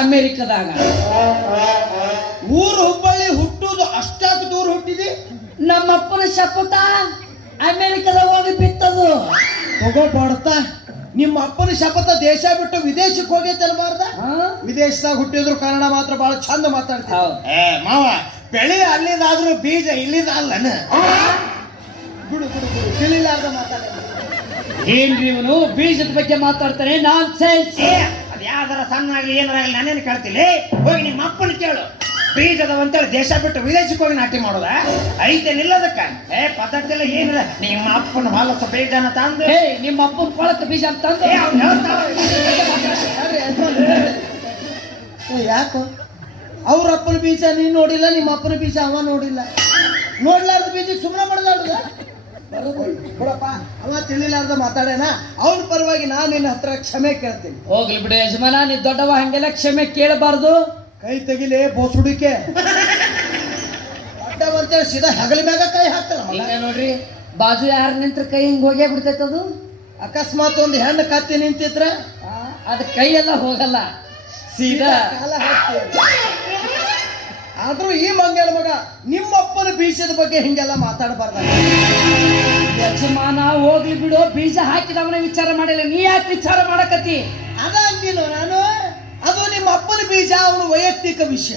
ಅಮೆರಿಕದಾಗ. ಊರು ಹುಬ್ಬಳ್ಳಿ ಹುಟ್ಟುದು ಅಷ್ಟಾಗಿ ದೂರ ಹುಟ್ಟಿದಿ. ನಮ್ಮಪ್ಪನ ಶಪಥ ಅಮೆರಿಕದಾಗ ಹೋಗಿ ಬಿತ್ತದು. ಹೋಗೋ ಬಡ್ತಾ ನಿಮ್ಮ ಅಪ್ಪನ ಶಪಥ ದೇಶ ಬಿಟ್ಟು ವಿದೇಶಕ್ಕೆ ಹೋಗಿ ಅನ್ಬಾರ್ದ? ಹಾ? ವಿದೇಶದಾಗ ಹುಟ್ಟಿದ್ರು ಕನ್ನಡ ಮಾತ್ರ ಬಹಳ ಚಂದ ಮಾತಾಡ್ತಾವ. ಮಾವ ಬೆಳೆ ಅಲ್ಲಿದಾದ್ರೂ ಬೀಜ ಇಲ್ಲಿದಲ್ಲನ ಬಿಡು ಬಿಡು ಬಿಡು ತಿಳಿಲಾರ್ದ ಮಾತಾಡ ಏನ್ರಿ ಇವನು? ಬೀಜದ ಬಗ್ಗೆ ಮಾತಾಡ್ತಾನೆ ನಾನ್ ಸೆನ್ಸ್ ಅದ್ ಸಣ್ಣ ಆಗಲಿ ಏನಾರಾಗಲಿ ನಾನೇನು ಕೇಳ್ತೀನಿ? ಹೋಗಿ ನಿಮ್ಮ ಅಪ್ಪನ ಕೇಳು. ಅದಾವ ಅಂತೇಳಿ ದೇಶ ಬಿಟ್ಟು ವಿದೇಶಕ್ಕೆ ಹೋಗಿ ನಾಟಿ ಮಾಡೋದ? ಐತೆ ಅದಕ್ಕೆ ಏ ಪದ್ಧತಿ ಎಲ್ಲ ಏನಿಲ್ಲ ನಿಮ್ಮ ಅಪ್ಪನ ಹೊಲಸ ಬೀಜನ ತಂದು ಏ ನಿಮ್ಮ ಅಪ್ಪನ ಹೊಲಸ ಬೀಜ ಅಂತ ಅವ್ನ್ ಹೇಳ್ತಾವ. ಯಾಕೋ? ಅವ್ರ ಅಪ್ಪನ ಬೀಜ ನೀನ್ ನೋಡಿಲ್ಲ ನಿಮ್ಮ ಅಪ್ಪನ ಬೀಜ ಅವ ನೋಡಿಲ್ಲ. ನೋಡ್ಲಾರ್ದ ಬೀಜ ಸುಮ್ಮನೆ ಮಾಡ್ದಾಡುದ ಬಿಡಪ್ಪ ಅವ ತಿಳಿಲಾರ್ದ ಮಾತಾಡೇನ? ಅವನ ಪರವಾಗಿ ನಾನು ನಿನ್ನ ಹತ್ರ ಕ್ಷಮೆ ಕೇಳ್ತೀನಿ. ಹೋಗ್ಲಿ ಬಿಡು ಯಜಮಾನ ನೀ ದೊಡ್ಡವ ಹಂಗೆಲ್ಲ ಕ್ಷಮೆ ಕೇಳಬಾರ್ದು. ಕೈ ತೆಗಿಲೆ ಬೋಸುಡಿಕೆ. ಅಡ್ಡವಂತೇಳಿ ಸೀದಾ ಹಗಲ ಮ್ಯಾಗ ಕೈ ಹಾಕ್ತಾರ ಮಗ. ಈಗ ನೋಡ್ರಿ ಬಾಜು ಯಾರು ನಿಂತ್ರ ಕೈ ಹಿಂಗ್ ಹೋಗೇ ಬಿಡ್ತೈತೆ ಅದು? ಅಕಸ್ಮಾತ್ ಒಂದು ಹೆಣ್ಣು ಕತ್ತಿ ನಿಂತಿದ್ರ? ಆ, ಅದ್ ಕೈ ಎಲ್ಲ ಹೋಗಲ್ಲ ಸೀದಾ ಕಾಲ ಹಾಕ್ತೀವಿ. ಆದ್ರೂ ಈ ಮಂಗನ ಮಗ ನಿಮ್ಮಪ್ಪನ ಬೀಜದ ಬಗ್ಗೆ ಹಿಂಗೆಲ್ಲ ಮಾತಾಡಬಾರ್ದ. ಯಜಮಾನ ಹೋಗ್ಲಿ ಬಿಡು ಬೀಜ ಹಾಕಿದವನ ವಿಚಾರ ಮಾಡಿಲ್ಲ ನೀ ಯಾಕೆ ವಿಚಾರ ಮಾಡಕತ್ತಿ? ಅದ ಅಂದಿಲ್ಲ ನಾನು. ಅದು ನಿಮ್ಮ ಅಪ್ಪನ ಬೀಜ ಅವನ ವೈಯಕ್ತಿಕ ವಿಷಯ.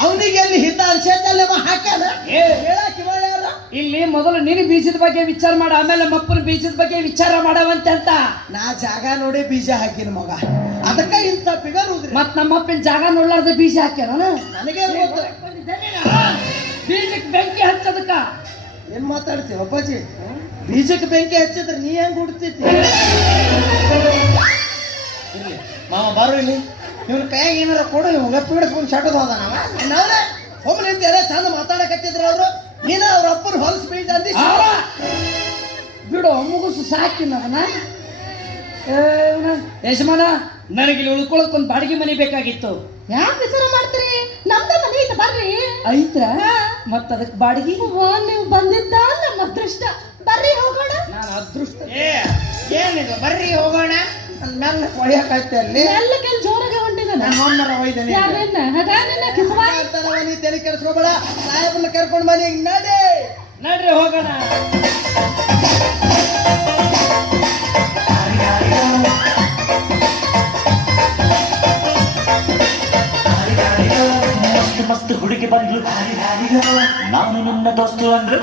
ಅವನಿಗೆ ಎಲ್ಲಿ ಹಿತ ಅನ್ಸೈತಲ್ಲ ಹಾಕ್ಯಾನ? ಏ. ಇಲ್ಲಿ ಮೊದಲು ನೀನು ಬೀಜದ ಬಗ್ಗೆ ವಿಚಾರ ಮಾಡ ಆಮೇಲೆ ಮಪ್ಪನ ಬೀಜದ ಬಗ್ಗೆ ವಿಚಾರ ಮಾಡವಂತೆ ಅಂತ. ನಾ ಜಾಗ ನೋಡಿ ಬೀಜ ಹಾಕಿನ ಮಗ. ಅದಕ್ಕ ಇಂಥ ಫಿಗರ್ ಉದ್ರಿ. ಮತ್ ನಮ್ಮ ಅಪ್ಪನ ಜಾಗ ನೋಡ್ಲಾರ್ದ ಬೀಜ ಹಾಕ್ಯಾರ ನನಗೆ ಗೊತ್ತು. ಬೀಜಕ್ಕೆ ಬೆಂಕಿ ಹಚ್ಚದಕ್ಕ? ಏನ್ ಮಾತಾಡ್ತೀವಿ ಅಪ್ಪಾಜಿ? ಬೀಜಕ್ಕೆ ಬೆಂಕಿ ಹಚ್ಚಿದ್ರೆ ನೀ ಹೆಂಗ್ ಹುಡ್ತೈತಿ. ಮಾವ ಬಾರು ಇಲ್ಲಿ. ಇವನ್ ಕೈಯಾಗ ಏನಾರ ಕೊಡು ಇವಾಗ ಪೀಡಿಸ್ಕೊಂಡು ಶಟದ್ ಹೋದ ನಾವ ಹೋಗ್ಲಿ ಅಂತ ಚಂದ ಮಾತಾಡಕತ್ತಿದ್ರ ಅವರು ನೀನ ಅವ್ರ ಅಪ್ಪನ ಹೊಲಸು ಬೀಜ ಅಂದಿ! ಬಿಡು ಮುಗುಸು ಸಾಕಿ ನವನ ಯಜಮಾನ ನನಗೆ ಇಲ್ಲಿ ಉಳ್ಕೊಳಕ್ ಒಂದು ಬಾಡಿಗೆ ಮನೆ ಬೇಕಾಗಿತ್ತು. ಯಾಕೆ ವಿಚಾರ ಮಾಡ್ತೀರಿ? ನಮ್ದ ಮನೆ ಐತೆ ಬರ್ರಿ. ಐತ್ರ? ಮತ್ತ ಅದಕ್ಕೆ ಬಾಡಿಗೆ? ಓ, ನೀವು ಬಂದಿದ್ದ ನಮ್ಮ ಅದೃಷ್ಟ. ಬರ್ರಿ ಹೋಗೋಣ. ನಾನು ಅದೃಷ್ಟ. ಏ ಏನಿದು? ಬರ್ರಿ ಹೋಗೋಣ. ನನ್ನ ಹೊಡಿಯಕೈತೆ ಅಲ್ಲಿ. ಎಲ್ಲ ಕೆಲ್ ತಲೆ ಕೆಡಿಸ್ಕೋಬೇಡ ಸಾಹೇಬ್ರನ್ನ ಕರ್ಕೊಂಡು ಮನೆಗೆ ನಡೆ. ನಡ್ರಿ ಹೋಗೋಣ. ಮಸ್ತ್ ಮಸ್ತ್ ಹುಡುಗಿ ಬಂದ್ಲು. ನಾನು ನಿನ್ನ ದೋಸ್ತು ಅಂದ್ರು.